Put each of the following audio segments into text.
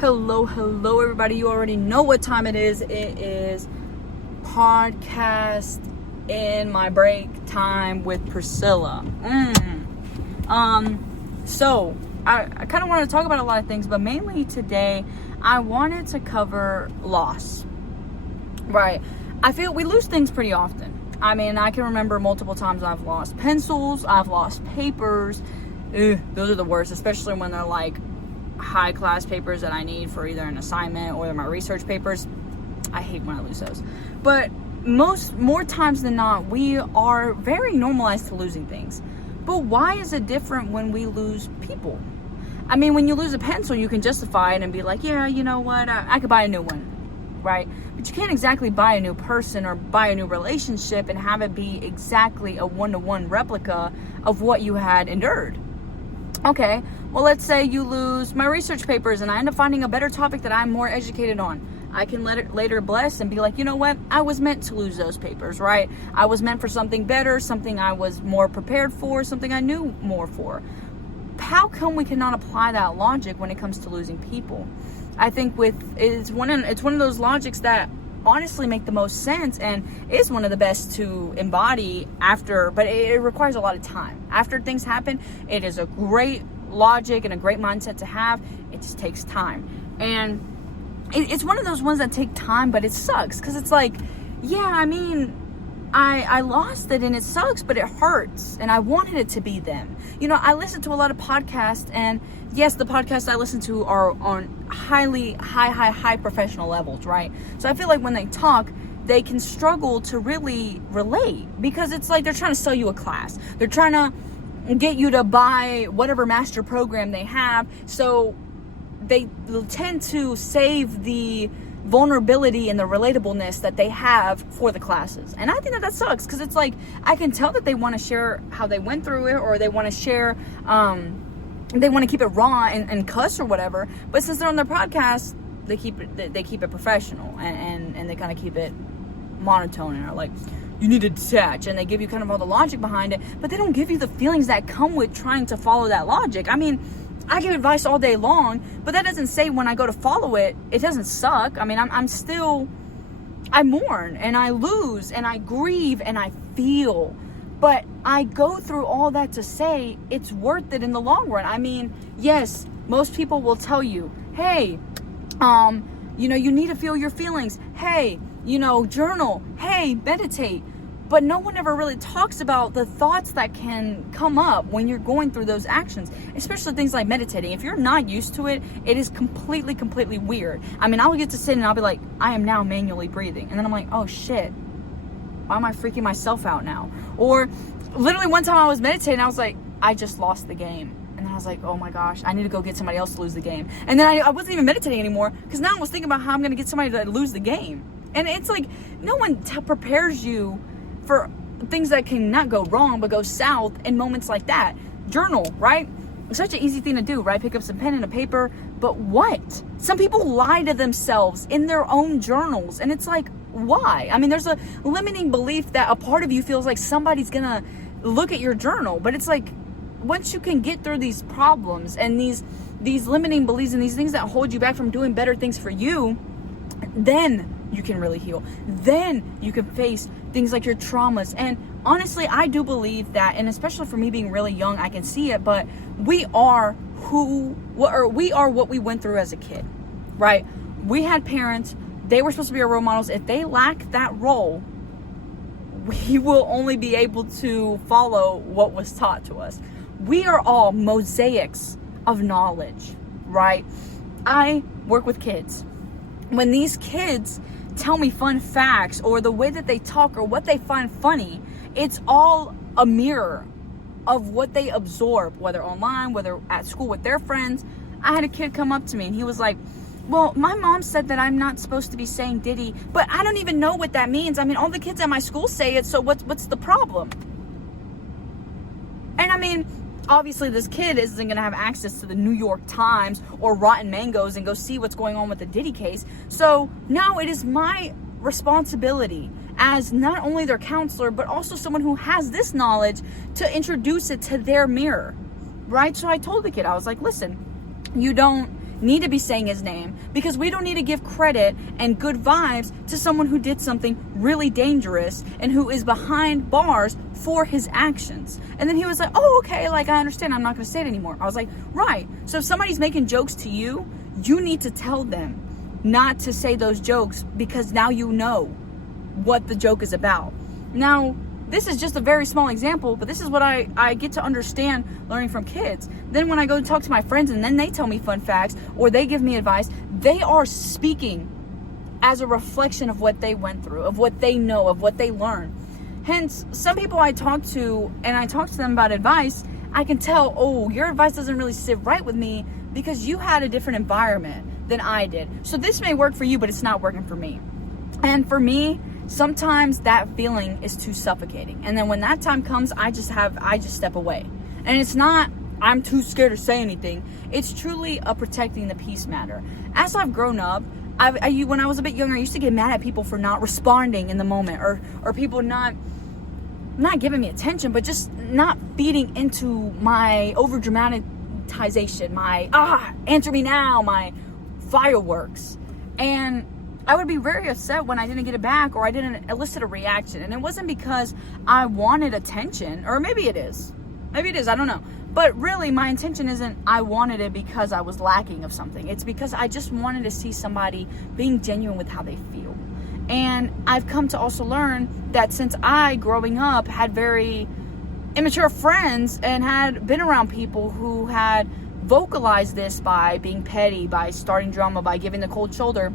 Hello everybody. You already know what time it is. It is podcast in my break time with Priscilla. So I kind of want to talk about a lot of things, but mainly today I wanted to cover loss. Right. I feel we lose things pretty often. I mean, I can remember multiple times I've lost pencils, I've lost papers. Those are the worst, especially when they're like high class papers that I need for either an assignment or my research papers. I hate when I lose those. But more times than not, we are very normalized to losing things. But why is it different when we lose people? I mean, when you lose a pencil, you can justify it and be like, yeah, you know what, I could buy a new one, right? But you can't exactly buy a new person or buy a new relationship and have it be exactly a one-to-one replica of what you had endured. Okay, well, let's say you lose my research papers and I end up finding a better topic that I'm more educated on. I can let it later bless and be like, you know what? I was meant to lose those papers, right? I was meant for something better, something I was more prepared for, something I knew more for. How come we cannot apply that logic when it comes to losing people? I think it's one of those logics that honestly make the most sense and is one of the best to embody after, but it requires a lot of time. After things happen, it is a great logic and a great mindset to have. It just takes time. And it's one of those ones that take time, but it sucks because it's like, yeah, I mean, I lost it and it sucks, but it hurts and I wanted it to be them. You know, I listen to a lot of podcasts, and yes, the podcasts I listen to are on high professional levels, right? So I feel like when they talk, they can struggle to really relate because it's like they're trying to sell you a class. They're trying to get you to buy whatever master program they have. So they tend to save the vulnerability and the relatableness that they have for the classes. And I think that sucks because it's like, I can tell that they want to share how they went through it, or they want to share, they want to keep it raw and cuss or whatever. But since they're on their podcast, they keep it professional and they kind of keep it monotone and are like, you need to detach, and they give you kind of all the logic behind it, but they don't give you the feelings that come with trying to follow that logic. I mean, I give advice all day long, but that doesn't say when I go to follow it, it doesn't suck. I mean, I mourn and I lose and I grieve and I feel, but I go through all that to say it's worth it in the long run. I mean, yes, most people will tell you, hey, you know, you need to feel your feelings. Hey, you know, journal. Hey, meditate. But no one ever really talks about the thoughts that can come up when you're going through those actions, especially things like meditating. If you're not used to it, it is completely weird. I mean, I'll get to sit and I'll be like, I am now manually breathing. And then I'm like, oh shit, why am I freaking myself out now? Or literally one time I was meditating, I was like, I just lost the game. And then I was like, oh my gosh, I need to go get somebody else to lose the game. And then I wasn't even meditating anymore because now I was thinking about how I'm going to get somebody to lose the game. And it's like, no one prepares you for things that can not go wrong but go south in moments like that. Journal, right? It's such an easy thing to do, right? Pick up some pen and a paper. But what? Some people lie to themselves in their own journals, and it's like, why? I mean, there's a limiting belief that a part of you feels like somebody's gonna look at your journal, but it's like, once you can get through these problems and these limiting beliefs and these things that hold you back from doing better things for you, then you can really heal. Then you can face things like your traumas. And honestly, I do believe that, and especially for me being really young, I can see it, but we are what we went through as a kid, right? We had parents, they were supposed to be our role models. If they lack that role, we will only be able to follow what was taught to us. We are all mosaics of knowledge, right? I work with kids. When these kids tell me fun facts or the way that they talk or what they find funny, it's all a mirror of what they absorb, whether online, whether at school with their friends. I had a kid come up to me and he was like, well, my mom said that I'm not supposed to be saying Diddy, but I don't even know what that means. I mean, all the kids at my school say it, so what's the problem? And I mean, obviously this kid isn't going to have access to the New York Times or Rotten Mangoes and go see what's going on with the Diddy case. So now it is my responsibility as not only their counselor, but also someone who has this knowledge to introduce it to their mirror, right? So I told the kid, I was like, listen, you don't need to be saying his name, because we don't need to give credit and good vibes to someone who did something really dangerous and who is behind bars for his actions. And then he was like, oh, okay, like, I understand, I'm not going to say it anymore. I was like, right. So if somebody's making jokes to you, you need to tell them not to say those jokes, because now you know what the joke is about. Now, this is just a very small example, but this is what I get to understand learning from kids. Then when I go to talk to my friends and then they tell me fun facts or they give me advice, they are speaking as a reflection of what they went through, of what they know, of what they learned. Hence, some people I talk to and I talk to them about advice, I can tell, oh, your advice doesn't really sit right with me because you had a different environment than I did. So this may work for you, but it's not working for me. And for me, sometimes that feeling is too suffocating. And then when that time comes, I just step away. And it's not, I'm too scared to say anything. It's truly a protecting the peace matter. As I've grown up, when I was a bit younger, I used to get mad at people for not responding in the moment, or people not giving me attention, but just not feeding into my over dramatization, my answer me now, my fireworks. And I would be very upset when I didn't get it back or I didn't elicit a reaction. And it wasn't because I wanted attention, or maybe it is, I don't know. But really, my intention isn't I wanted it because I was lacking of something. It's because I just wanted to see somebody being genuine with how they feel. And I've come to also learn that since I, growing up, had very immature friends and had been around people who had vocalized this by being petty, by starting drama, by giving the cold shoulder,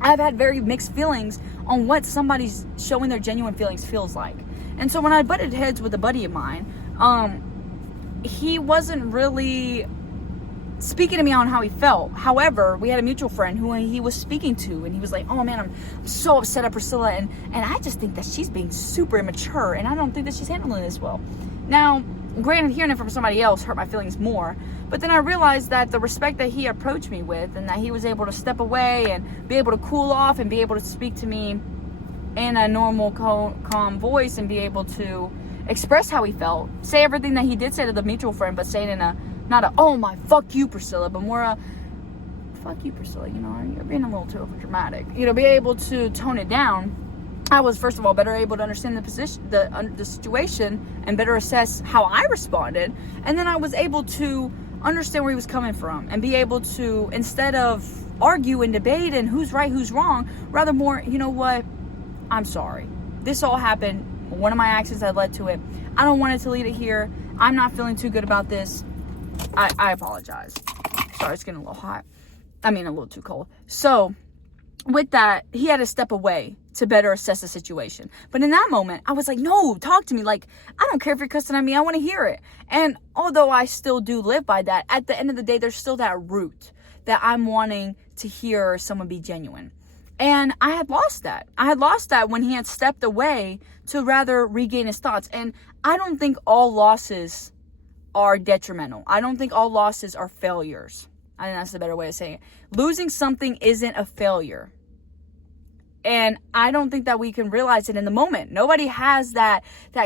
I've had very mixed feelings on what somebody's showing their genuine feelings feels like. And so when I butted heads with a buddy of mine, he wasn't really speaking to me on how he felt. However, we had a mutual friend who he was speaking to, and he was like, oh man, I'm so upset at Priscilla, and I just think that she's being super immature, and I don't think that she's handling this well. Now, granted, hearing it from somebody else hurt my feelings more, but then I realized that the respect that he approached me with, and that he was able to step away and be able to cool off and be able to speak to me in a normal, calm voice and be able to express how he felt, say everything that he did say to the mutual friend, but say it in a, not a, oh my, fuck you, Priscilla, but more a, fuck you, Priscilla, you know, you're being a little too over dramatic. You know, be able to tone it down. I was, first of all, better able to understand the position, the situation, and better assess how I responded. And then I was able to understand where he was coming from and be able to, instead of argue and debate and who's right, who's wrong, rather more, you know what, I'm sorry. This all happened. One of my actions had led to it. I don't want it to lead it here. I'm not feeling too good about this. I apologize. Sorry, it's getting a little hot. I mean, a little too cold. So with that, he had to step away to better assess the situation. But in that moment, I was like, no, talk to me. Like, I don't care if you're cussing at me. I want to hear it. And although I still do live by that, at the end of the day, there's still that root that I'm wanting to hear someone be genuine. And I had lost that. I had lost that when he had stepped away to rather regain his thoughts. And I don't think all losses are detrimental. I don't think all losses are failures. I think that's a better way of saying it. Losing something isn't a failure. And I don't think that we can realize it in the moment. Nobody has that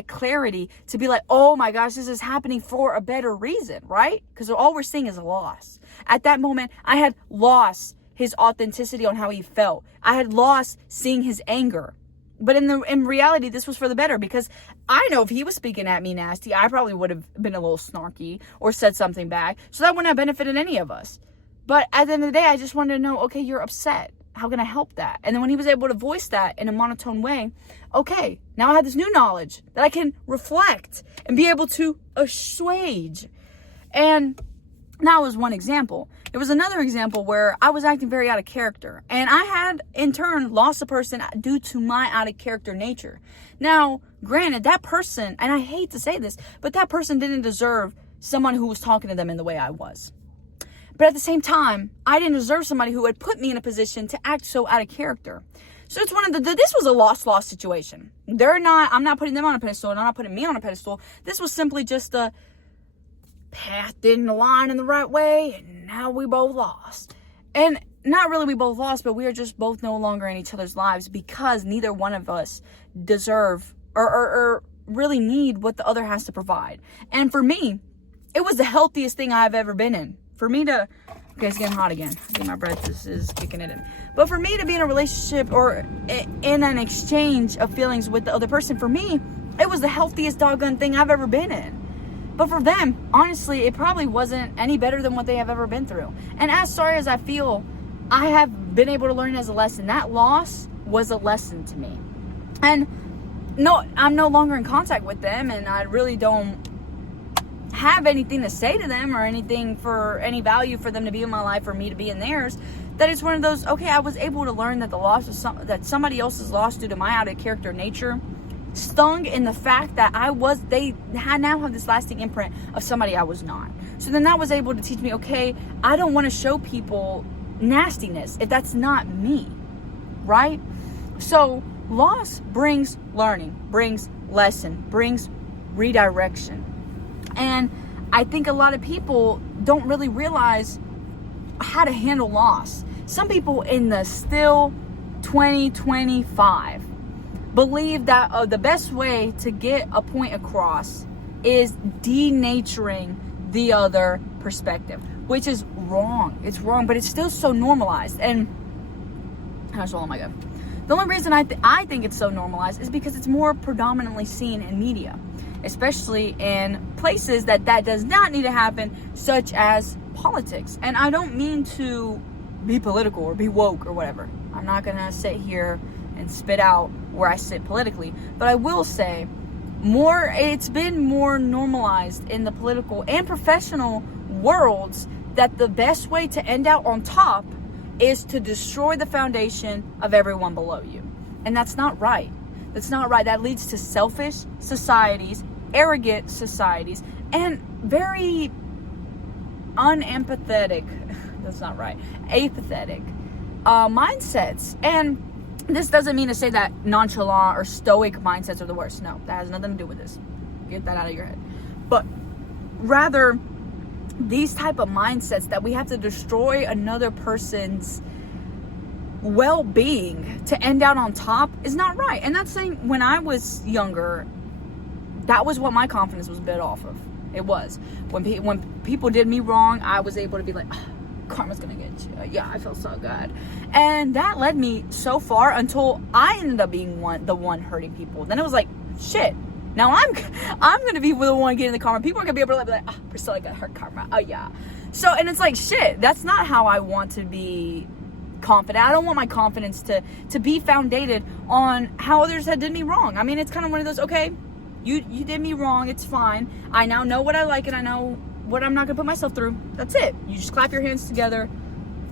clarity to be like, oh my gosh, this is happening for a better reason, right? Because all we're seeing is a loss. At that moment, I had lost his authenticity on how he felt. I had lost seeing his anger. But in reality, this was for the better, because I know if he was speaking at me nasty, I probably would have been a little snarky or said something back. So that wouldn't have benefited any of us. But at the end of the day, I just wanted to know, okay, you're upset. How can I help that? And then when he was able to voice that in a monotone way, okay, now I have this new knowledge that I can reflect and be able to assuage. And that was one example. There was another example where I was acting very out of character, and I had in turn lost a person due to my out of character nature. Now, granted, that person, and I hate to say this, but that person didn't deserve someone who was talking to them in the way I was. But at the same time, I didn't deserve somebody who had put me in a position to act so out of character. So it's one of this was a lost situation. I'm not putting them on a pedestal, and I'm not putting me on a pedestal. This was simply just a path didn't align in the right way, and now we both lost. And not really we both lost, but we are just both no longer in each other's lives because neither one of us deserve or really need what the other has to provide. And for me, it was the healthiest thing I've ever been in. for me to, okay, it's getting hot again. I think my breath is kicking it in. But for me to be in a relationship or in an exchange of feelings with the other person, for me, it was the healthiest doggone thing I've ever been in. But for them, honestly, it probably wasn't any better than what they have ever been through. And as sorry as I feel, I have been able to learn as a lesson. That loss was a lesson to me. And no, I'm no longer in contact with them, and I really don't have anything to say to them or anything for any value for them to be in my life or me to be in theirs. That it's one of those, okay, I was able to learn that the loss of that somebody else's loss due to my out of character nature stung in the fact that they now have this lasting imprint of somebody I was not. So then that was able to teach me, okay, I don't want to show people nastiness if that's not me, right? So loss brings learning, brings lesson, brings redirection. And I think a lot of people don't really realize how to handle loss. Some people in the still 2025 believe that the best way to get a point across is denaturing the other perspective, which is wrong. It's wrong, but it's still so normalized. And how much am I good? The only reason I think it's so normalized is because it's more predominantly seen in media, especially in places that does not need to happen, such as politics. And I don't mean to be political or be woke or whatever. I'm not gonna sit here and spit out where I sit politically, but I will say it's been more normalized in the political and professional worlds that the best way to end out on top is to destroy the foundation of everyone below you. And that's not right. That's not right. That leads to selfish societies, arrogant societies, and very unempathetic, that's not right, apathetic mindsets. And this doesn't mean to say that nonchalant or stoic mindsets are the worst. No, that has nothing to do with this. Get that out of your head. But rather, these type of mindsets that we have to destroy another person's well-being to end out on top is not right. And that's saying when I was younger, that was what my confidence was built off of. It was. When people did me wrong, I was able to be like, oh, karma's gonna get you. Yeah, I felt so good. And that led me so far until I ended up being the one hurting people. Then it was like, shit. Now I'm gonna be the one getting the karma. People are gonna be able to be like, oh, Priscilla got her karma. Oh yeah. So, and it's like, shit, that's not how I want to be confident. I don't want my confidence to be founded on how others had did me wrong. I mean, it's kind of one of those, okay, you did me wrong, it's fine. I now know what I like and I know what I'm not gonna put myself through. That's it. You just clap your hands together,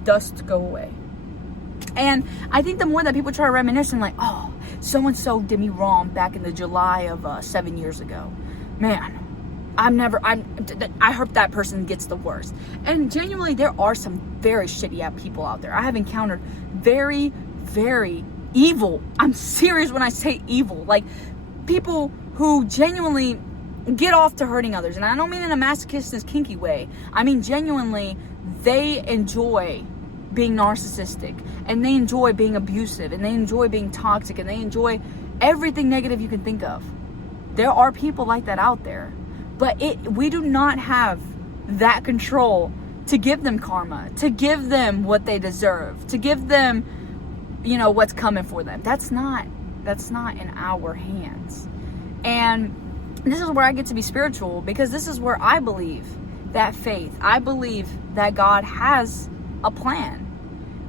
dust go away. And I think the more that people try to reminisce and like, oh, so-and-so did me wrong back in the July of 7 years ago. Man, I hope that person gets the worst. And genuinely, there are some very shitty people out there. I have encountered very, very evil. I'm serious when I say evil. Like, people who genuinely get off to hurting others. And I don't mean in a masochistic, kinky way. I mean, genuinely, they enjoy being narcissistic, and they enjoy being abusive, and they enjoy being toxic, and they enjoy everything negative you can think of. There are people like that out there, but we do not have that control to give them karma, to give them what they deserve, to give them, what's coming for them. That's not in our hands. And this is where I get to be spiritual, because this is where I believe that faith. I believe that God has a plan.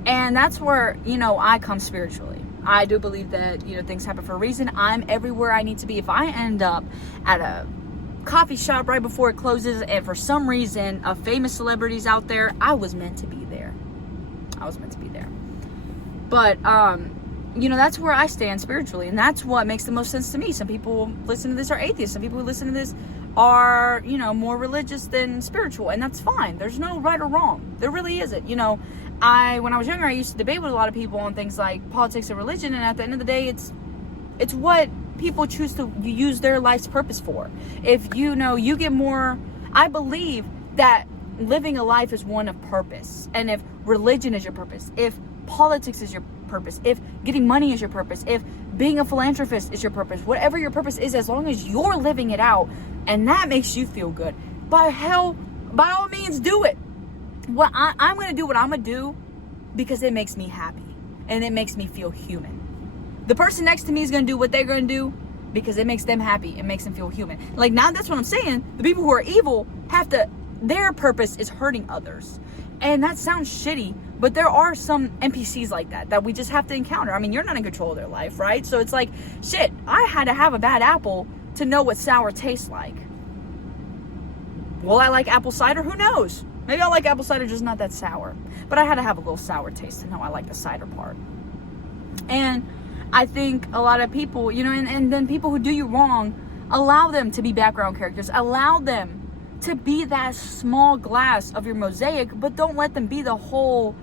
And that's where, I come spiritually. I do believe that, things happen for a reason. I'm everywhere I need to be. If I end up at a coffee shop right before it closes and for some reason a famous celebrity's out there, I was meant to be there. But, that's where I stand spiritually. And that's what makes the most sense to me. Some people listen to this are atheists. Some people who listen to this are, more religious than spiritual. And that's fine. There's no right or wrong. There really isn't. When I was younger, I used to debate with a lot of people on things like politics and religion. And at the end of the day, it's what people choose to use their life's purpose for. If you get more, I believe that living a life is one of purpose. And if religion is your purpose, if politics is your purpose, if getting money is your purpose, if being a philanthropist is your purpose, whatever your purpose is, as long as you're living it out and that makes you feel good, by all means do it. I'm going to do what I'm going to do because it makes me happy and it makes me feel human. The person next to me is going to do what they're going to do because it makes them happy. It makes them feel human. Like, now that's what I'm saying. The people who are evil their purpose is hurting others. And that sounds shitty, but there are some NPCs like that we just have to encounter. I mean, you're not in control of their life, right? So it's like, shit, I had to have a bad apple to know what sour tastes like. Will I like apple cider? Who knows? Maybe I like apple cider, just not that sour. But I had to have a little sour taste to know I like the cider part. And I think a lot of people, and then people who do you wrong, allow them to be background characters. Allow them to be that small glass of your mosaic, but don't let them be the whole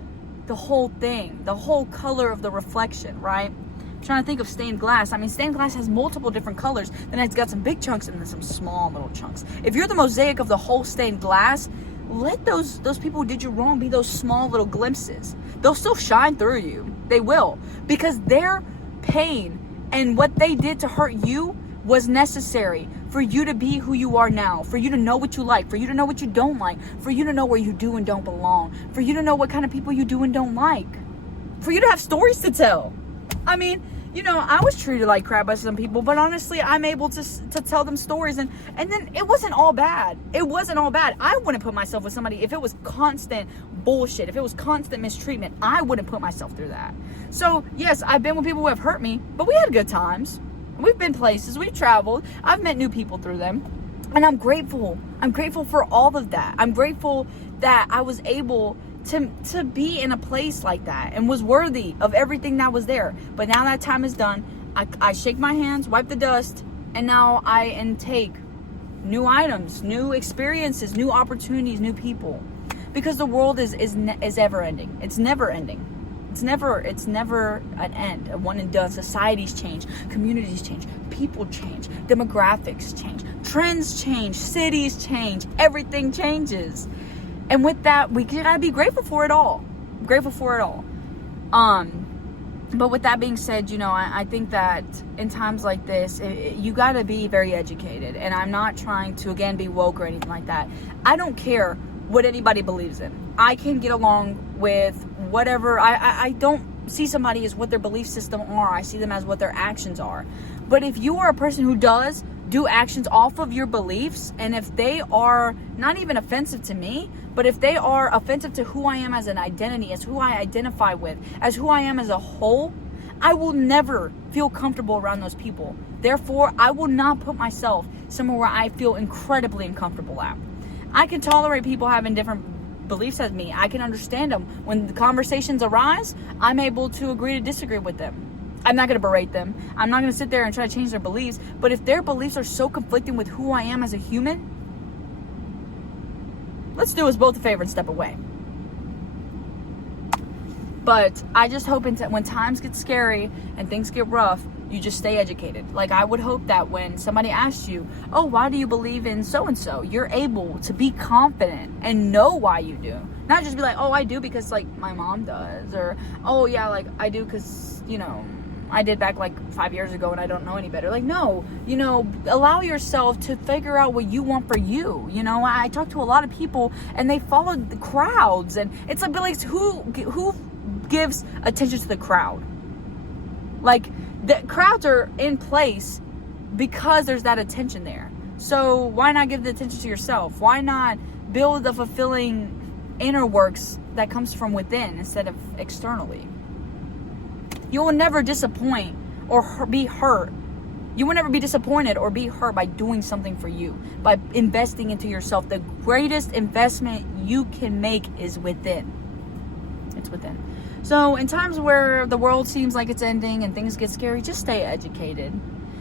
thing, the whole color of the reflection, right? I'm trying to think of stained glass. I mean, stained glass has multiple different colors. Then it's got some big chunks and then some small little chunks. If you're the mosaic of the whole stained glass, let those people who did you wrong be those small little glimpses. They'll still shine through you. They will. Because their pain and what they did to hurt you was necessary for you to be who you are now, for you to know what you like, for you to know what you don't like, for you to know where you do and don't belong, for you to know what kind of people you do and don't like, for you to have stories to tell. I mean, I was treated like crap by some people, but honestly, I'm able to tell them stories, and then it wasn't all bad. It wasn't all bad. I wouldn't put myself with somebody if it was constant bullshit, if it was constant mistreatment. I wouldn't put myself through that. So yes, I've been with people who have hurt me, but we had good times. We've been places, we've traveled, I've met new people through them, and I'm grateful. I'm grateful for all of that. I'm grateful that I was able to be in a place like that and was worthy of everything that was there. But now that time is done, I shake my hands, wipe the dust, and now I intake new items, new experiences, new opportunities, new people. Because the world is ever ending. It's never ending. It's never an end, a one and done. Societies change, communities change, people change, demographics change, trends change, cities change, everything changes. And with that, we gotta be grateful for it all. Grateful for it all. But with that being said, I think that in times like this, you gotta be very educated. And I'm not trying to, again, be woke or anything like that. I don't care what anybody believes in. I can get along with whatever. I don't see somebody as what their belief system are. I see them as what their actions are. But if you are a person who does do actions off of your beliefs, and if they are not even offensive to me, but if they are offensive to who I am as an identity, as who I identify with, as who I am as a whole, I will never feel comfortable around those people. Therefore, I will not put myself somewhere where I feel incredibly uncomfortable at. I can tolerate people having different beliefs as me. I can understand them. When the conversations arise, I'm able to agree to disagree with them. I'm not going to berate them. I'm not going to sit there and try to change their beliefs. But if their beliefs are so conflicting with who I am as a human, let's do us both a favor and step away. But I just hope when times get scary and things get rough, you just stay educated. Like, I would hope that when somebody asks you, oh, why do you believe in so-and-so? You're able to be confident and know why you do. Not just be like, oh, I do because, like, my mom does. Or, oh, yeah, like, I do because, I did back like 5 years ago and I don't know any better. Like, no, allow yourself to figure out what you want for you. I talk to a lot of people and they follow the crowds, and it's like who gives attention to the crowd? Like, the crowds are in place because there's that attention there. So why not give the attention to yourself? Why not build the fulfilling inner works that comes from within instead of externally? You will never disappoint or be hurt. You will never be disappointed or be hurt by doing something for you, by investing into yourself. The greatest investment you can make is within. It's within. So in times where the world seems like it's ending and things get scary, just stay educated.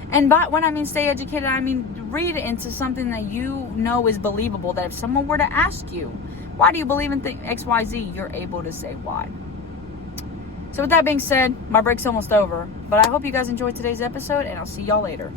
And when I mean stay educated, I mean read into something that you know is believable, that if someone were to ask you, why do you believe in XYZ, you're able to say why. So with that being said, my break's almost over. But I hope you guys enjoyed today's episode, and I'll see y'all later.